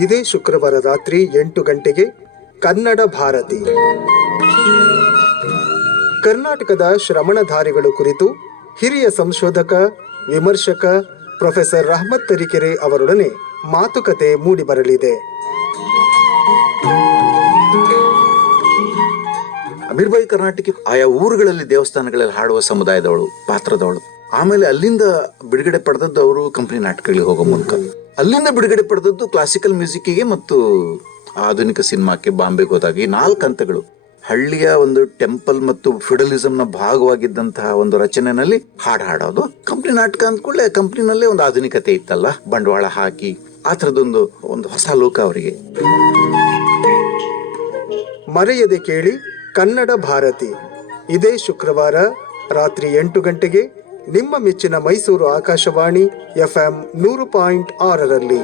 ಇದೇ ಶುಕ್ರವಾರ ರಾತ್ರಿ ಎಂಟು ಗಂಟೆಗೆ ಕನ್ನಡ ಭಾರತಿ. ಕರ್ನಾಟಕದ ಶ್ರವಣಧಾರಿಗಳು ಕುರಿತು ಹಿರಿಯ ಸಂಶೋಧಕ, ವಿಮರ್ಶಕ ಪ್ರೊಫೆಸರ್ ರಹಮತ್ ತರೀಕೆರೆ ಅವರೊಡನೆ ಮಾತುಕತೆ ಮೂಡಿಬರಲಿದೆ. ಅಮೀರ್ಬಾಯಿ ಕರ್ನಾಟಕ ಆಯಾ ಊರುಗಳಲ್ಲಿ ದೇವಸ್ಥಾನಗಳಲ್ಲಿ ಹಾಡುವ ಸಮುದಾಯದವಳು, ಪಾತ್ರದವಳು. ಆಮೇಲೆ ಅಲ್ಲಿಂದ ಬಿಡುಗಡೆ ಪಡೆದದ್ದು ಅವರು ಕಂಪನಿ ನಾಟಕಗಳಿಗೆ ಹೋಗೋ ಮೂಲಕ. ಅಲ್ಲಿಂದ ಬಿಡುಗಡೆ ಪಡೆದದ್ದು ಕ್ಲಾಸಿಕಲ್ ಮ್ಯೂಸಿಕ್ಕಿಗೆ ಮತ್ತು ಆಧುನಿಕ ಸಿನಿಮಾಕ್ಕೆ ಬಾಂಬೆಗೆ ಹೋದಾಗ ಈ ನಾಲ್ಕು ಹಂತಗಳು. ಹಳ್ಳಿಯ ಒಂದು ಟೆಂಪಲ್ ಮತ್ತು ಫಿಡಲಿಸಂನ ಭಾಗವಾಗಿದ್ದಂತಹ ಒಂದು ರಚನೆಯಲ್ಲಿ ಹಾಡು ಹಾಡೋದು. ಕಂಪ್ನಿ ನಾಟಕ ಅಂದ್ಕೊಳ್ಳೆ ಕಂಪ್ನಿನಲ್ಲೇ ಒಂದು ಆಧುನಿಕತೆ ಇತ್ತಲ್ಲ, ಬಂಡವಾಳ ಹಾಕಿ, ಆ ಥರದೊಂದು, ಒಂದು ಹೊಸ ಲೋಕ ಅವರಿಗೆ. ಮರೆಯದೆ ಕೇಳಿ ಕನ್ನಡ ಭಾರತಿ. ಇದೇ ಶುಕ್ರವಾರ ರಾತ್ರಿ ಎಂಟು ಗಂಟೆಗೆ ನಿಮ್ಮ ಮೆಚ್ಚಿನ ಮೈಸೂರು ಆಕಾಶವಾಣಿ ಎಫ್ಎಂ ನೂರು ಪಾಯಿಂಟ್ ಆರರಲ್ಲಿ.